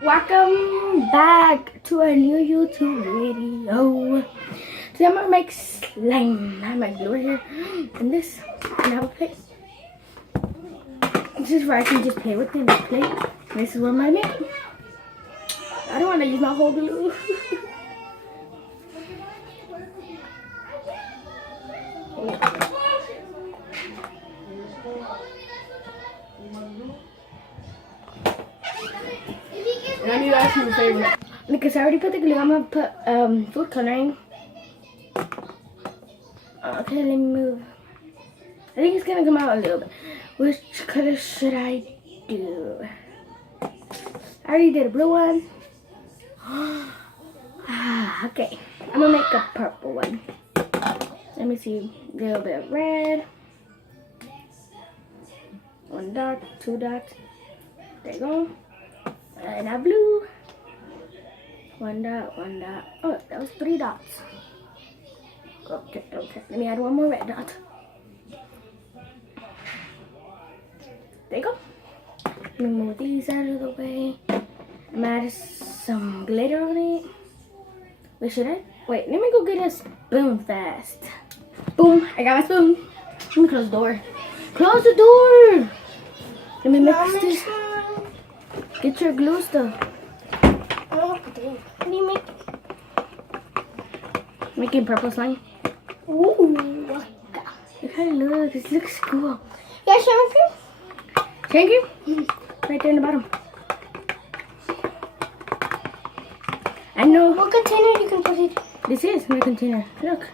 Welcome back to a new YouTube video. Today I'm gonna make slime. I have my glue right here. And this, I have a plate. This is where I can just play with it in the plate. This is where my make. I don't want to use my whole glue. And I need to ask you a favor. Because I already put the glue, I'm gonna put food coloring. Okay, let me move. I think it's gonna come out a little bit. Which color should I do? I already did a blue one. Okay, I'm gonna make a purple one. Let me see, a little bit of red. One dot, two dots. There you go. And a blue. One dot, one dot. Oh, that was 3 dots. Okay. Let me add one more red dot. There you go. Let me move these out of the way. I'm gonna add some glitter on it. Wait, should I? Wait, let me go get a spoon fast. Boom, I got my spoon. Let me close the door. Close the door! Let me mix this. Get your glue stuff. What do you make? Making purple slime. Ooh. Look how it looks. It looks cool. Yeah, shaving cream? Shaving cream? Right there in the bottom. I know. What container you can put it? This is my container. Look.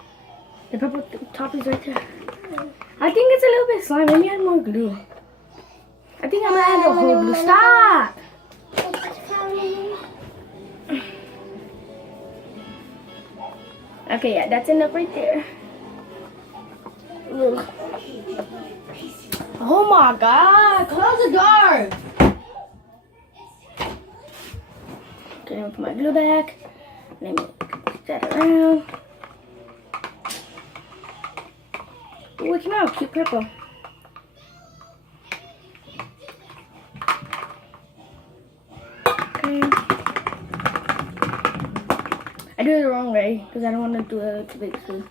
The purple top is right there. I think it's a little bit slime. Let me add more glue. I think I'm gonna add the whole glue. Stop! Okay, yeah, that's enough right there. Ugh. Oh my god! Close the door! Okay, let me put my glue back. Let me put that around. Ooh, it came out cute purple. Okay. I do it the wrong way because I don't want to do it too big soon.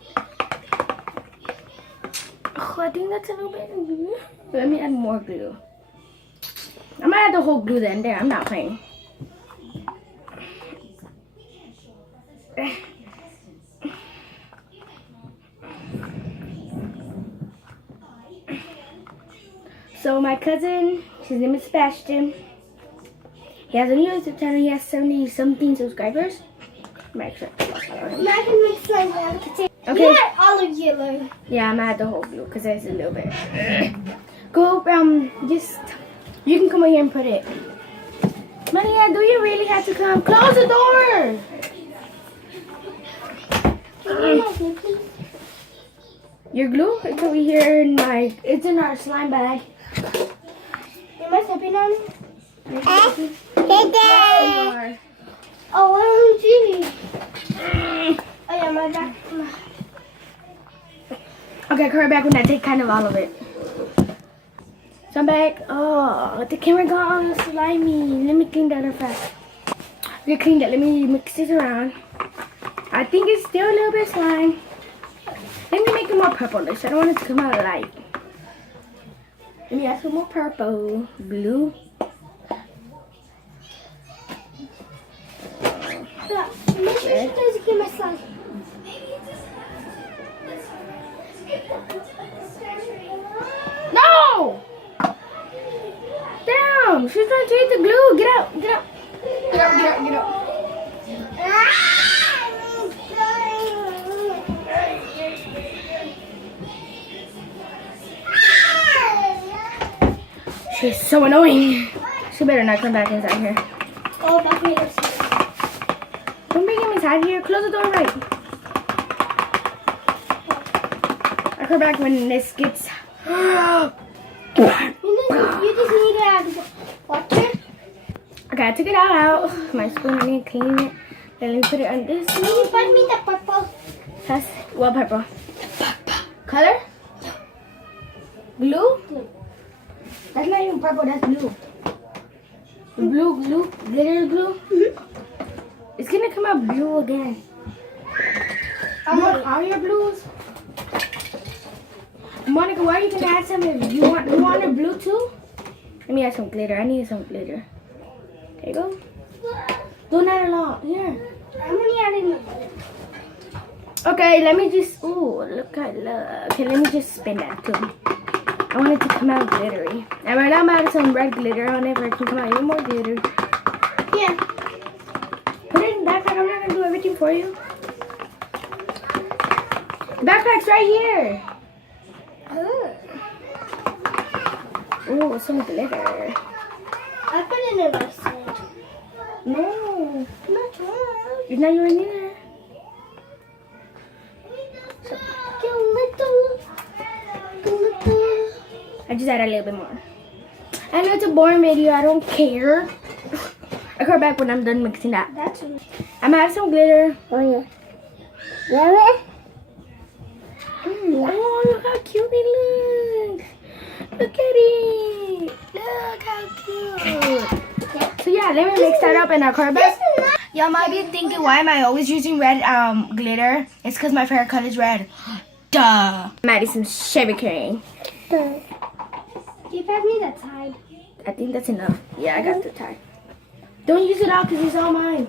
Oh, I think that's a little bit of glue. Let me add more glue. I'm gonna add the whole glue then. There, I'm not playing. So my cousin, his name is Sebastian. He has a new YouTube channel. He has 70-something subscribers. Make sure. I can make slime out of container. Okay. Yeah, all of yellow. Yeah, I'm gonna add the whole glue because there's a little bit. Go, just, you can come over here and put it. Maria, do you really have to come? Close the door! Your glue? It's over here in it's in our slime bag. Am I stepping on it? More. Oh, gee. Oh, yeah, my back. Okay, come right back when I take kind of all of it. So I'm back. Oh, the camera got all slimy. Let me clean that up fast. Okay, clean that. Let me mix this around. I think it's still a little bit slime. Let me make it more purplish. I don't want it to come out light. Let me add some more purple. Blue. Yeah, make sure she doesn't get my slime. No! Damn! She's trying to eat the glue. Get out! Get out! Get out! Get out! Get out! She's so annoying. She better not come back inside here. Oh, back me upstairs. Don't bring him inside here. Close the door right. I'll come back when this gets... You just need to add water. Okay, I took it out. My spoon, I need to clean it. Then let me put it on this. Can you find me the purple? That's what purple? Color? Blue? That's not even purple, that's blue. Blue glue, glitter glue. It's gonna come out blue again. You want all your blues? Monica, why are you gonna add some? If you want a blue too? Let me add some glitter. I need some glitter. There you go. Don't add a lot. Here. I'm only adding a little. Okay, let me just. Ooh, look at look. Okay, let me just spin that too. I want it to come out glittery. And right now I'm adding some red glitter on it, but it can come out even more glitter. Yeah. Put it in the backpack. I'm not gonna do everything for you. The backpack's right here. Ooh, some glitter. I put it in my side. No, Not yours. it's not yours either. I just add a little bit more. I know it's a boring video. I don't care. I'll come back when I'm done mixing that. That's I'm gonna add some glitter. oh yeah. Really? Oh, look how cute it looks. Look at it. Look how cute. So yeah, let me mix that up and I'll come back. Y'all might be thinking, why am I always using red glitter? It's because my favorite color is red. Duh. I'm adding some shaving cream. Can you pass me that side? I think that's enough. Yeah, I got the tie. Don't use it all because it's all mine.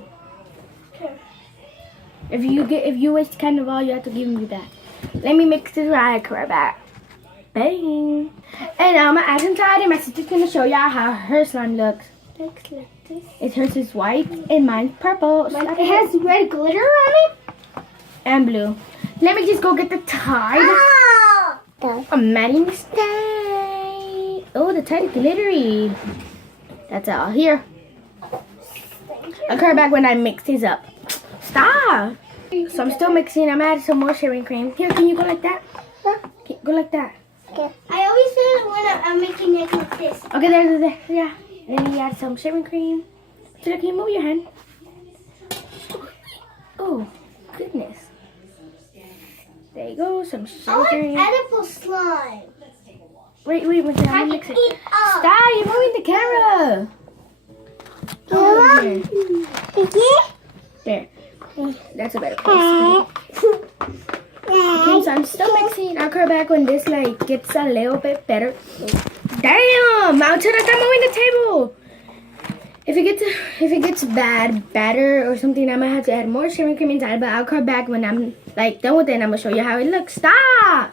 Okay. If you waste kind of all, you have to give me back. Let me mix this right back. Bang. And I'm gonna add some tie and my sister's gonna show y'all how her slime looks. Looks like this. It's hers is white and mine's purple. It has red glitter on it. And blue. Let me just go get the tie. I'm adding this tie. Oh, the tie is glittery. That's all. Here. I'll come back when I mix these up. Stop. So I'm still mixing. I'm adding some more shaving cream. Here, can you go like that? Huh? Go like that. Okay. I always feel it when I'm making it like this. Okay, there. Yeah. Then you add some shaving cream. So can you move your hand? Oh, goodness. There you go. Some I shaving want cream. edible slime. Wait. Let me mix it. Eat up. Stop! You're moving the camera. There. That's a better place. Okay, so I'm still mixing. I'll come back when this like gets a little bit better. Damn! Mountain, I'm moving the table. If it gets badder or something, I might have to add more shaving cream inside. But I'll come back when I'm like done with it and I'm gonna show you how it looks. Stop!